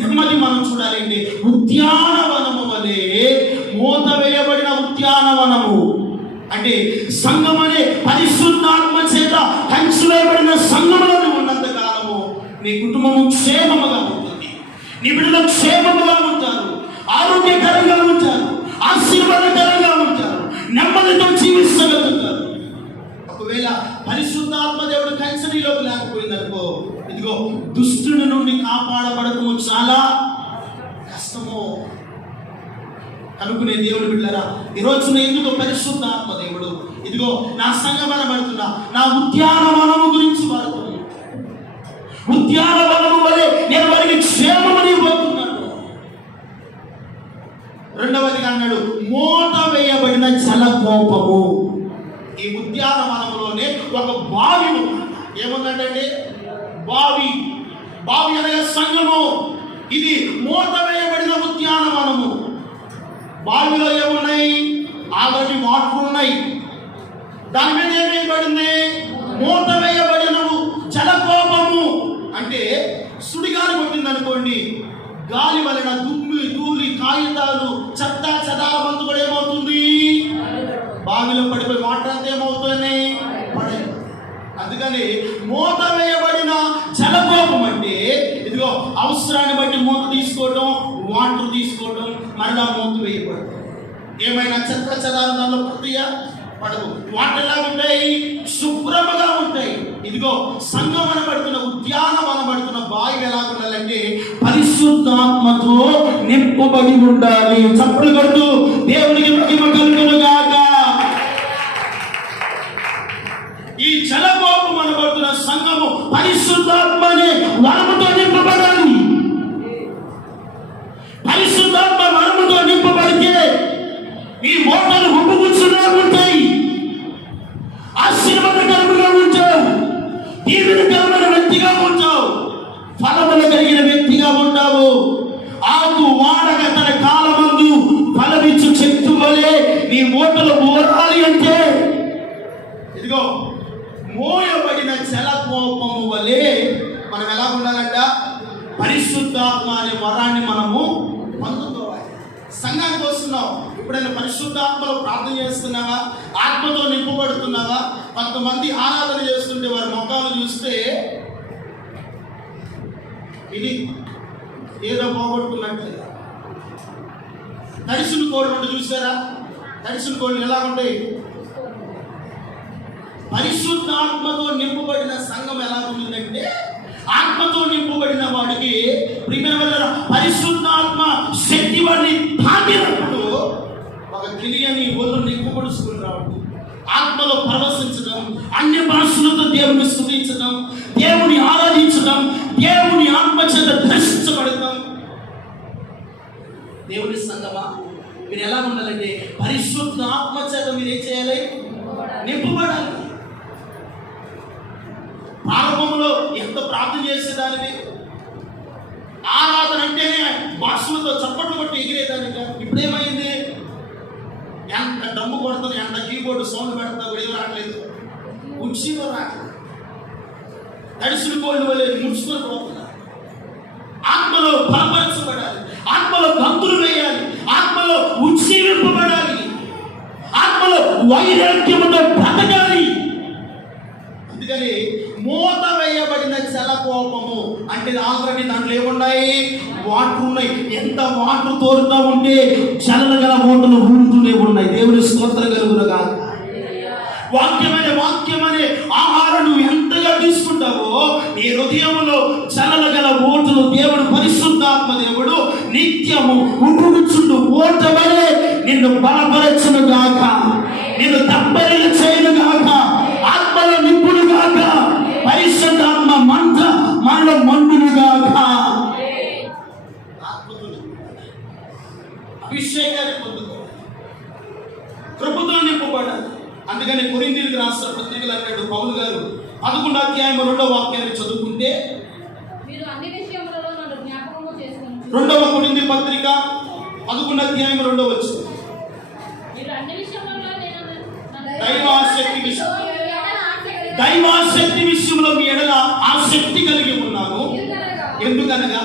నెమ్మది మనం చూడాలంటే ఉద్యానవనము వలె, మూత వేయబడిన ఉద్యానవనము అంటే సంఘం అనే పరిశుద్ధాత్మ చేత కంచి వేయబడిన సంఘములో ఉన్నంత కాలము నీ కుటుంబము క్షేమముగా ఉంటుంది, నీ బిడ్డలు క్షేమముగా ఉంటారు, ఆరోగ్యకరంగా ఉంటారు, ఆశీర్వాదకరంగా ఉంటారు, నెమ్మదితో జీవిస్తగలుగుతారు. ఒకవేళ పరిశుద్ధాత్మ దేవుడు కంచెలోకి లేకపోయిందనుకో, ఇదిగో దుష్టుని నుండి కాపాడబడటము చాలా కష్టము. అనుకునే దేవుడు బిడ్డలారా, ఈ రోజున ఎందుకు పరిశుద్ధాత్మ దేవుడు ఇదిగో నా సంగమన పడుతున్నా, నా ఉద్యానవనము గురించి వాడుతున్నాను. ఉద్యానవనము వలె నేను వారికి క్షేమమని పోతున్నాను. రెండవదిగా అన్నాడు మూత వేయబడిన జలకోపము. ఈ ఉద్యానవనములోనే ఒక బావి ఉంది. ఏముందంటే బావి, బావి అనగా సంఘము. ఇది మూత వేయబడిన ఉద్యానవనము. బావిలో ఏమున్నాయి? ఆల్రెడీ వాటర్ ఉన్నాయి. దాని మీద ఏం వేయబడింది? మూత వేయబడినవు జలకోపము. అంటే సుడిగాలి కొట్టింది అనుకోండి, గాలి వలన దుమ్మి, ధూళి, కాగితాలు, చెత్త చెదారమంతా కూడా ఏమవుతుంది? బావిలో పడిపోయి వాటర్ అంతా ఏమవుతుంది? అందుకని మూత వేయబడిన జలకోపం అంటే ఇదిగో అవసరాన్ని బట్టి మూత తీసుకోవడం, వాటర్ తీసుకోవడం, మరలా మూత వేయబడడం. ఏమైనా చెత్త చెదారం దానిలో పడతాయా? పడవు. వాటర్ ఎలా ఉంటాయి? శుభ్రముగా ఉంటాయి. ఇదిగో సంఘం అనబడుతున్న, ఉద్యానం అనబడుతున్న బావి ఎలా ఉండాలంటే పరిశుద్ధాత్మతో నింపబడి ఉండాలి. చప్పుడు కొడుతూ దేవునికి మహిమ కలుగునుగాక. ఈ జలకోపం అనబడుతున్న సంఘము పరిశుద్ధాత్మనే వరముతో నింపబడాలి. పరిశుద్ధాత్మ వరముతో నింపబడితే ఈ ఓటలు ఉప్పుగుచ్చుగా ఉంటాయి, ఆశీర్వాదకరముగా ఉంటావు, దీవెనకరమైన వ్యక్తిగా ఉంటావు, ఫలములు కలిగిన వ్యక్తిగా ఉంటావు. ఆకు వాడక తన కాలమందు ఫలమిచ్చు చెట్టు వలె నీ ఓటలు ఊరాలి అంటే ఇదిగో మోయబడిన జలకోపము వలె మనం ఎలా ఉండాలంట? పరిశుద్ధాత్మ అనే వరాన్ని మనము పొందుకోవాలి. సంఘానికి వస్తున్నావు, ఎప్పుడైనా పరిశుద్ధాత్మలో ప్రార్థన చేస్తున్నావా? ఆత్మతో నింపబడుతున్నావా? కొంతమంది ఆరాధన చేస్తుంటే వారి మొక్కలు చూస్తే ఇది ఏదో పోగొట్టుకున్నట్లేదు. తడిసిన కోళ్ళు ఉంటే చూసారా? తడిసిన కోళ్ళు ఎలా ఉంటాయి? పరిశుద్ధాత్మతో నింపబడిన సంఘం ఎలా ఉంటుందంటే, ఆత్మతో నింపబడిన వాడికి ప్రియమైన పరిశుద్ధాత్మ శక్తి వాడిని తాకినప్పుడు ఒక తెలియని ఒళ్ళు నింపబడుచుకుని రావడం, ఆత్మలో పరవశించడం, అన్య భాషలతో దేవుని స్తుతించడం, దేవుని ఆరాధించడం, దేవుని ఆత్మ చేత దర్శించబడతాం. దేవుని సంగమా, మీరు ఎలా ఉండాలంటే పరిశుద్ధ ఆత్మ చేత మీరు ఏం చేయాలి? నింపబడాలి. ప్రారంభంలో ఎంత ప్రార్థన చేసేదానివి, ఆరాధన అంటేనే భాషలతో చప్పట్లు కొట్టి ఎగిరేదానిక. ఇప్పుడేమైంది? ఎంత డమ్ము కొడతాను, ఎంత కీబోర్డు సౌండ్ పెడతా కూడా ఏం రావట్లేదు, ఉచిలో రావట్లేదు. తడిసిన కోళ్ళు వల్ల ముడుచుకొని పోతున్నారు. ఆత్మలో బలపరచబడాలి, ఆత్మలో గంతులు వేయాలి, ఆత్మలో ఉజ్జీవింపబడాలి, ఆత్మలో వైరాగ్యముతో బ్రతకాలి. అందుకని మూత వేయబడిన జలకోపము అంటే ఆల్రెడీ దాంట్లో ఏమున్నాయి? వాటర్ ఉన్నాయి. ఎంత వాటర్ తోరుతా ఉంటే జలలు గల మూటలు ఊరుతూనే ఉన్నాయి. దేవుని స్తోత్రం కలుగునుగా. వాక్యమనే ఆహారం నువ్వు ఎంతగా తీసుకుంటావో నీ హృదయంలో జలల గల ఓటులు దేవుడు పరిశుద్ధాత్మ దేవుడు నిత్యము ఉప్పుగుచుండు ఓట వలె నిన్ను బలపరచును గాక, నిన్ను దబ్బరిలు చేయను గాక, ఆత్మలో నింపును గాక, పరిశుద్ధాత్మ మంట మనలో మండును గాక. అభిషేకాన్ని పొందుకోవాలి, కృపతో నింపబడాలి. అందుకని కొరింథీయులకు రాసిన పత్రికలు అన్నాడు పౌలు గారు 11వ అధ్యాయం 2వ వాక్యాన్ని చదువుకుంటే, మీరు అన్ని విషయములలో నన్ను జ్ఞాపకము చేసుకొనుచు. 2వ కొరింథీ పత్రిక 11వ అధ్యాయం 2వ వచనం. మీరు అన్ని విషయములలో దైవాశక్తి విషయంలో మీ ఎడల ఆసక్తి కలిగి ఉన్నాను. ఎందుకనగా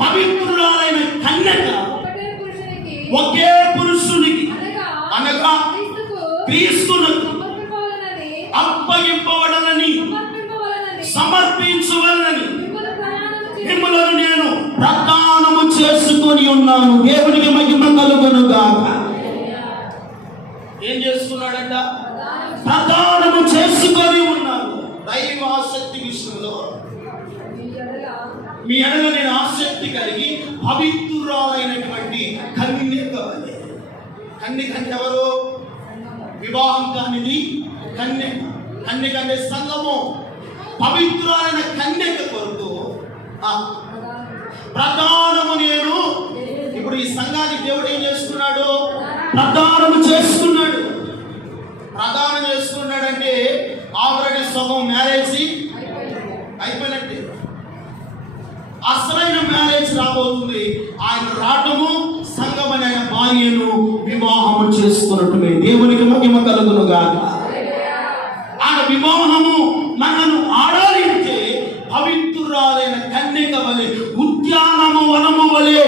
పవిత్రురాలైన కన్యక ఒకే పురుషునికి అనగా క్రీస్తునకు అప్పగింపబడనని సమర్పించవలనని మిమ్మలను నేను ప్రదానము చేసుకొని ఉన్నాను. దేవునికి మహిమ కలుగును గాక. ఏం చేసుకున్నాడంట? ప్రదానము చేసుకొని ఉన్నాను. దైవ ఆసక్తి విషయంలో మీ ఎడల నేను ఆసక్తి కలిగి పవిత్రురాలైనటువంటి కన్యక వలె. కన్యక అంటే ఎవరు? వివాహం కానిది కన్యక. కన్యక అంటే సంఘము. పవిత్రులైన కన్యక కొరకు ప్రదానము నేను. ఇప్పుడు ఈ సంఘానికి దేవుడు ఏం చేసుకున్నాడు? ప్రదానము చేసుకున్నాడు. ప్రదానం చేసుకున్నాడంటే ఆల్రెడీ సగం మ్యారేజ్ అయిపోయినట్టే. అసలైన మ్యారేజ్ రాబోతుంది. ఆయన రావటము సంఘమని ఆయన భార్యను వివాహము చేసుకున్నట్టుమే. దేవునికి మహిమ కలుగును గాక. ఆయన వివాహము మనను ఆడాలి అంటే పవిత్రురాలైన కన్యక వలె, ఉద్యానము వనము వలె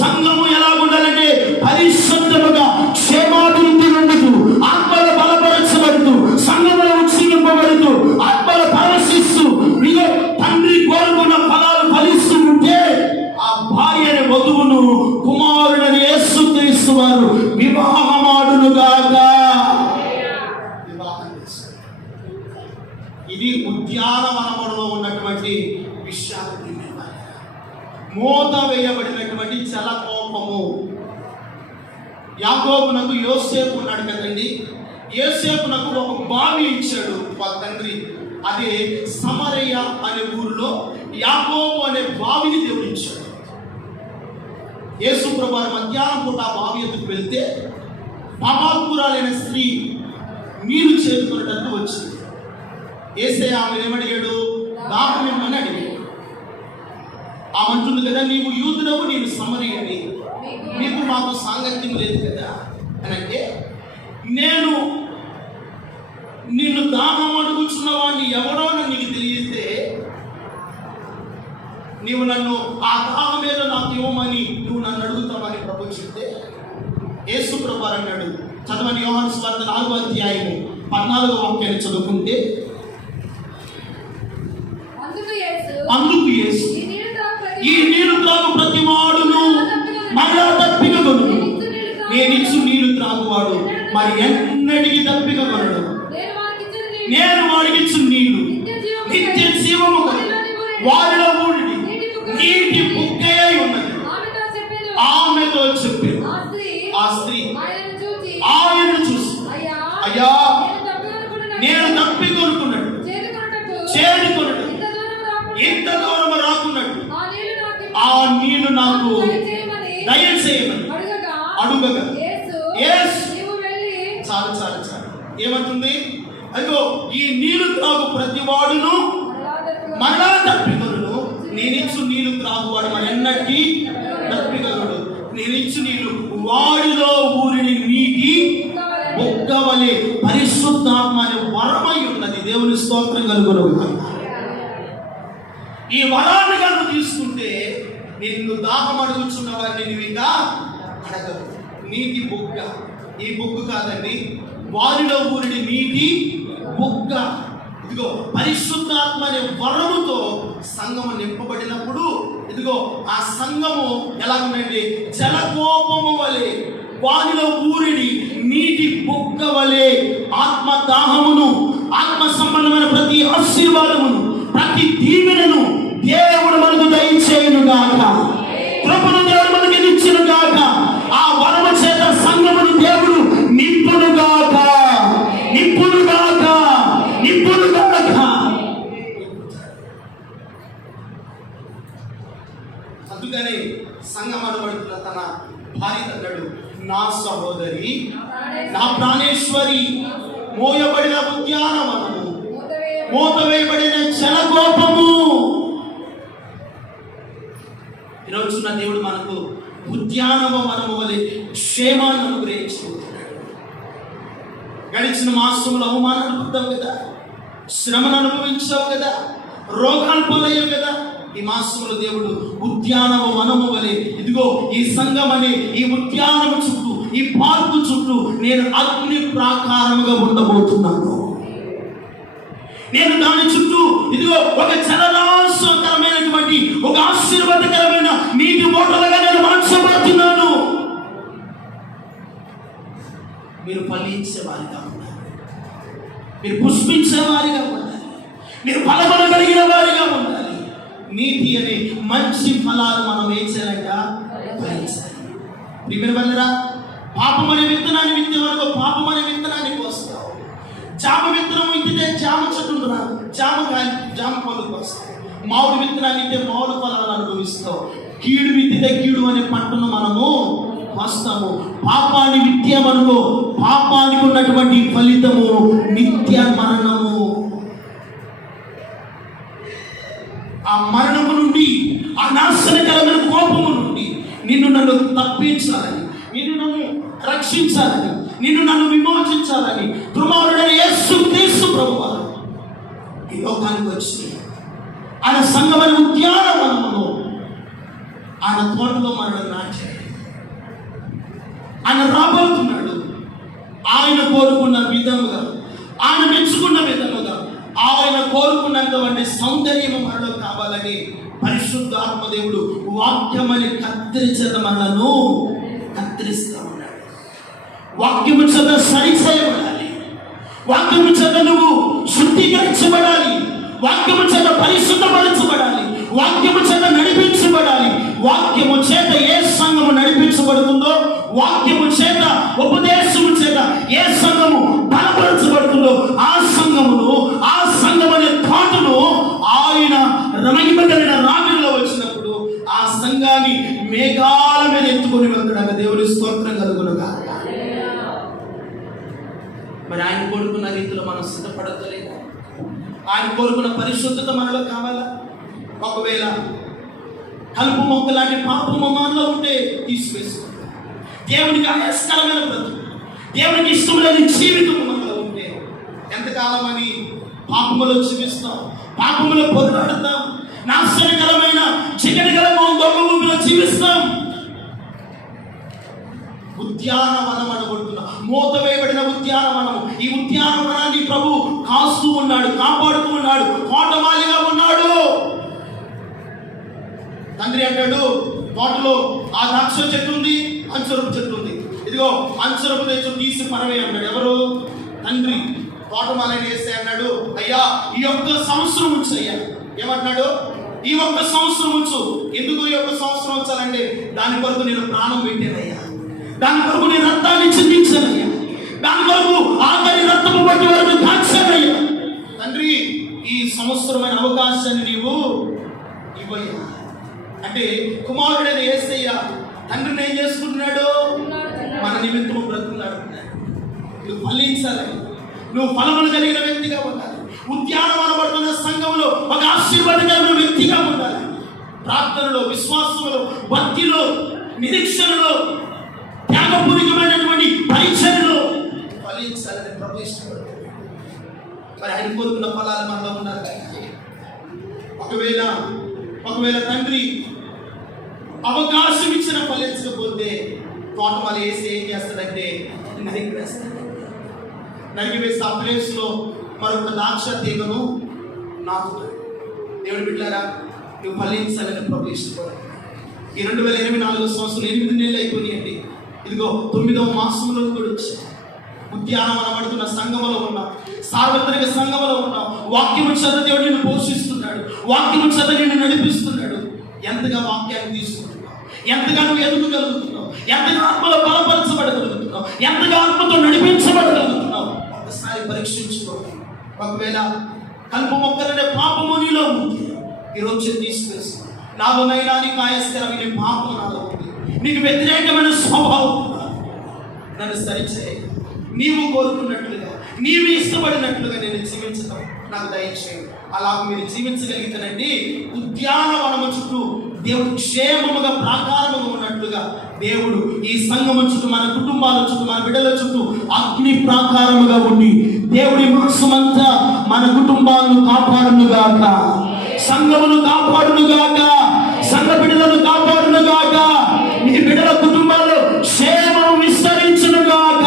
సంఘము ఎలా ఉండాలంటే పరిశుద్ధముగా క్షేమాభివృద్ధి నుండుతూ, ఆత్మలో బలపరచబడుతూ, సంఘములో ఉత్సహింపబడుతూ, ఆత్మలో ప్రవేశిస్తూ, ఇదే తండ్రి కోరుకున్న ఫలాలు ఫలిస్తూ ఉంటే ఆ భార్యని వధువును కుమారుడని యేసుక్రీస్తు వారు వివాహమాడును గాక. ఇది ఉద్యానవనములో ఉన్నటువంటి విషయాలు. మూత వేయబడినటువంటి జలకోపము. యాకోబునకు యోసేపు ఉన్నాడు కదండి. యోసేపునకు ఒక బావి ఇచ్చాడు వాళ్ళ తండ్రి. అదే సమరయ్య అనే ఊరిలో యాకోబు అనే బావిని దేవుడు ఇచ్చాడు. యేసు ప్రభువారు మధ్యాహ్నం పూట ఆ బావి ఎదుకు వెళ్తే పాపాత్మురాలైన స్త్రీ నీరు చేరుకున్నట్టు వచ్చింది. యేసయ్య ఆమె ఏమడిగాడు? దాహం ఏమని అడిగాడు. ఆమె అంటుంది కదా, నీవు యూదుడవు, నేను సమరయ్యని, నీకు మాకు సాంగత్యం లేదు కదా అని అంటే, నేను నిన్ను దాహం అడుగుచున్న వాడిని ఎవరో నీకు తెలియతే యోహాను సువార్త 4వ అధ్యాయము 14వ వాక్యాన్ని చదువుకుంటే, అందుకు యేసు ఈ నీళ్లు త్రాగు ప్రతి వాడును మరలా దప్పికగొను, నేనిచ్చు నీళ్లు త్రాగువాడు మరి ఎన్నటికీ దప్పికగొనడు. నేను వాడికిచ్చు నీళ్లు నిత్య జీవము వారిలో ఊడి నీటి బుగ్గయై ఉన్నది. ఆమెతో చెప్పాను. ఆ స్త్రీ ఆయనను చూసి, అయ్యా నేను దప్పికొనుకున్నాడు చేరుకున్నాడు ఇంత దూరం రాకున్నట్టు ఆ నీళ్లు నాకు దయచేయమని అడుగగా చాలు చాలు చాలు ఏమంటుంది? అయ్యో ఈ నీళ్లు త్రాగు ప్రతి వాడును మరలా దప్పికొనును, నేనిచ్చు నీళ్లు త్రాగువాడు మరి ఎన్నటికీ దప్పికొనడు. నేనిచ్చు నీళ్లు వాడిలో ఊరిని నీటి బుగ్గవలే పరిశుద్ధాత్మ అనే వరమై ఉన్నది. దేవుని స్తోత్రం కలుగును. ఈ వరాన్ని కనుక తీసుకుంటే నిన్ను దాహం అడుగుచున్న వారిని నువ్వు ఇంకా అడగదు. నీటి బుగ్గ, ఈ బుగ్గు కాదండి, వారిలో ఊరిని నీటి బుగ్గ. ఇదిగో పరిశుద్ధాత్మ అనే వరముతో సంఘము నింపబడినప్పుడు ఇదిగో ఆ సంఘము ఎలాగుందండి? జలకోపము వలె వారిలో ఊరిని నీటి బుగ్గ వలె ఆత్మ దాహమును, ఆత్మ సంబంధమైన ప్రతి ఆశీర్వాదమును, ప్రతి దీవెనను దేవుడు మనకు దయచేయును గాక. కృపను దేవుడు మనకి ఇచ్చును గాక. ఆ వరము చేత సంఘమును దేవుడు నింపును గాక, నింపును గాక, నింపును గాక. అందుకని సంఘం అనబడుతున్న తన భార్య అన్నాడు, నా సహోదరి, నా ప్రాణేశ్వరి, మోయబడిన ఉద్యానవనము, మూతవేయబడిన జలకోపము. ఈరోజున్న దేవుడు మనకు ఉద్యానవనము వలె క్షేమాన్ని అనుగ్రహించుకుంటున్నాడు. గడిచిన మాసంలో అవమానాలు పొందావు కదా, శ్రమను అనుభవించావు కదా, రోగాలు పాలయ్యావు కదా. ఈ మాసంలో దేవుడు ఉద్యానవనము వలె ఇదిగో ఈ సంఘం అనే ఈ ఉద్యానము చుట్టూ, ఈ పార్కు చుట్టూ నేను అగ్ని ప్రాకారముగా ఉండబోతున్నాను. నేను దాని చుట్టూ ఇదిగో ఒక జలరాశకరమైనటువంటి ఒక ఆశీర్వాదకరమైన నీటి ఓటలుగా నేను మార్చబడుతున్నాను. మీరు ఫలించే వారిగా ఉండాలి, మీరు పుష్పించే వారిగా ఉండాలి, మీరు ఫలములు కలిగిన వారిగా ఉండాలి. నీతి అనే మంచి ఫలాలు మనం ఏం చేయాలంట? ఫలించాలి. ప్రియమైన వాళ్ళరా, పాపం అనే విత్తనాన్ని విత్తే వరకు పాపం అనే విత్తనాన్ని పోస్తావు. జామ విత్తనం విత్తితే జామ చెట్టు రాదు, జామ పనులు వస్తాయి. మామిడి విత్తనాన్ని విత్తే మామిడి ఫలాలు అనుభవిస్తావు. కీడు విత్తితే కీడు అనే పంటను మనము వస్తాము. పాపాన్ని విత్యామనుకో, పాపానికి ఉన్నటువంటి ఫలితము నిత్య మరణము. ఆ మరణము నుండి, ఆ నాశనకరమైన కోపము నుండి నిన్ను నన్ను తప్పించాలని, నిన్ను నన్ను రక్షించాలని, నిన్ను నన్ను విమోచించాలని కుమారుడైన యేసుక్రీస్తు ప్రభువారు ఈ లోకానికి వచ్చి ఆయన సంఘమైన ఉద్యానవనములో, ఆయన తోటలో మనల్ని నాటాడు. ఆయన రాబోతున్నాడు. ఆయన కోరుకున్న విధముగా, ఆయన మెచ్చుకున్న విధముగా, ఆయన కోరుకున్నంత సౌందర్యము మనలో కావాలని పరిశుద్ధాత్మ దేవుడు వాక్యమని కత్తిరించేత మనలను కత్తిరిస్తా ఉన్నాడు. వాక్యము చేత సరిచేయబడాలి, వాక్యము చేత నువ్వు శుద్ధీకరించబడాలి, వాక్యము చేత పరిశుద్ధపరచబడాలి, వాక్యము చేత నడిపించబడాలి. వాక్యము చేత ఏ సంఘము నడిపించబడుతుందో, వాక్యము చేత ఉపదేశము చేత ఏ సంఘము బలపరచబడుతుందో ఆ సంఘమును, ఆ సంఘం అనే తోటను ఆయన రమగిమగలిగిన రాజుల్లో వచ్చినప్పుడు ఆ సంఘాన్ని మేఘాల మీద ఎత్తుకొని వెళ్తాడు. దేవుని స్తోత్రం కలుగునుగా. మరి ఆయన కోరుకున్న రీతిలో మనం సిద్ధపడతలేదా? ఆయన కోరుకున్న పరిశుద్ధత మనలో కావాలా? ఒకవేళ కలుపు మొక్క లాంటి పాపము మనలో ఉంటే తీసివేసుకో. దేవునికి ఆయస్కరమైన బ్రతుకు, దేవునికి ఇష్టం లేని జీవితం మనలో ఉంటే ఎంతకాలం అని పాపములో జీవిస్తాం, పాపములో పొరులాడతాం, నాశనకరమైన చికటికరమైన దొంగ ఊపిలో జీవిస్తాం. ఉద్యానవనం అనబడుతున్న మూతవేయబడిన ఉద్యానవనము. ఈ ఉద్యానవనాన్ని ప్రభు కాస్తూ ఉన్నాడు, కాపాడుతూ ఉన్నాడు, కోటమాలిగా ఉన్నాడు. తండ్రి అంటాడు, తోటలో ఆ ద్రాక్ష చెట్టు ఉంది, అంచురపు చెట్టు ఉంది, ఇదిగో అంచురపు చెట్టు తీసి పరవే అన్నాడు. ఎవరు? తండ్రి. తోటమాలని వేస్తే అన్నాడు, అయ్యా ఈ ఒక్క సంవత్సరం ఉంచు. అయ్యా ఏమంటున్నాడు? ఈ ఒక్క సంవత్సరం ఉంచు. ఎందుకు ఈ ఒక్క సంవత్సరం ఉంచాలంటే, దాని కొరకు నేను ప్రాణం పెట్టానయ్యా, దాని కొరకు నేను రక్తాన్ని చిందించానయ్యా, దాని కొరకు ఆఖరి రక్తము బట్టి వరకు దాచానయ్యా. తండ్రి ఈ సంవత్సరమైన అవకాశాన్ని నీవు ఇవ్వయ్యా అంటే, కుమారుడైన యేసయ్య తండ్రిని ఏం చేసుకుంటున్నాడు? మన నిమిత్తము బ్రతుకులాడుతున్నాడు. నువ్వు ఫలించాలి, నువ్వు ఫలములు కలిగిన వ్యక్తిగా ఉండాలి. ఉద్యానవనబడుతున్న సంఘంలో ఒక ఆశీర్వాదకరమైన వ్యక్తిగా ఉండాలి. ప్రార్థనలో, విశ్వాసంలో, భక్తిలో, నిరీక్షణలో, త్యాగపూరితమైనటువంటి పరిచయలో ఫలించాలని ప్రభు ఇష్టపడుతుంది. మరి ఆయన కోరుకున్న ఫలాలు మనలో ఉండాలి. ఒకవేళ తండ్రి అవకాశం ఇచ్చిన ఫలించకపోతే తోటమాలి వేసి ఏం చేస్తాడంటే నరికివేస్తాడు. నరికివేస్తే ఆ ప్లేస్లో మరొక ద్రాక్ష తీగను నాటుతాడు. దేవుడు బిడ్డలారా, నువ్వు ఫలించాలని ప్రభు ఇష్టపడు. ఈ 2024 సంవత్సరం 8 నెలలు అయిపోయినాయండి. ఇదిగో 9వ మాసంలో కూడా వచ్చాయి. ఉద్యానవనబడుతున్న సంఘములో ఉన్నాం, సార్వత్రిక సంఘములో ఉన్నాం. వాక్యము చేత దేవుడు నిన్ను పోషిస్తున్నాడు, వాక్యము చేత నిన్ను నడిపిస్తున్నాడు. ఎంతగా వాక్యాన్ని తీసుకుంటున్నావు, ఎంతగా నువ్వు ఎదుగుగలుగుతున్నావు, ఎంతగా ఆత్మలో బలపరచబడగలుగుతున్నావు, ఎంతగా ఆత్మతో నడిపించబడగలుగుతున్నావు, ఒకసారి పరీక్షించుకో. ఒకవేళ కలుపు మొక్కలనే పాపము నీలో ఉంది, ఈరోజు తీసుకొస్తాను. నాలోనైనా నీ కాయస్థిరమైన పాపము నాలో ఉంది, నీకు వ్యతిరేకమైన స్వభావం నన్ను సరిచేయి. నీవు కోరుకున్నట్లుగా, నీవు ఇష్టపడినట్లుగా నేను జీవించడం నాకు దయచేయి. అలా మీరు జీవించగలిగితేనండి, ఉద్యానవనము చుట్టూ దేవుడు క్షేమముగా ప్రాకారముగా ఉన్నట్లుగా దేవుడు ఈ సంఘము చుట్టూ, మన కుటుంబాల చుట్టూ, మన బిడ్డల చుట్టూ అగ్ని ప్రాకారముగా ఉండి దేవుడి మనసుమంతా మన కుటుంబాలను కాపాడునుగాక, సంఘమును కాపాడునుగాక, సంఘ బిడ్డలను కాపాడునుగాక, మీ బిడ్డల కుటుంబాల్లో క్షేమం విస్తరించునుగాక,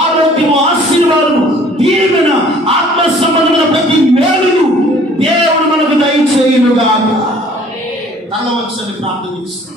ఆరోగ్యము, ఆశీర్వాదము, దీవెన, ఆత్మ సంబంధమైన ప్రతి మేలును దేవుడు మనకు దయచేయునుగాక. తల వంచని ప్రార్థన చేస్తున్నాం.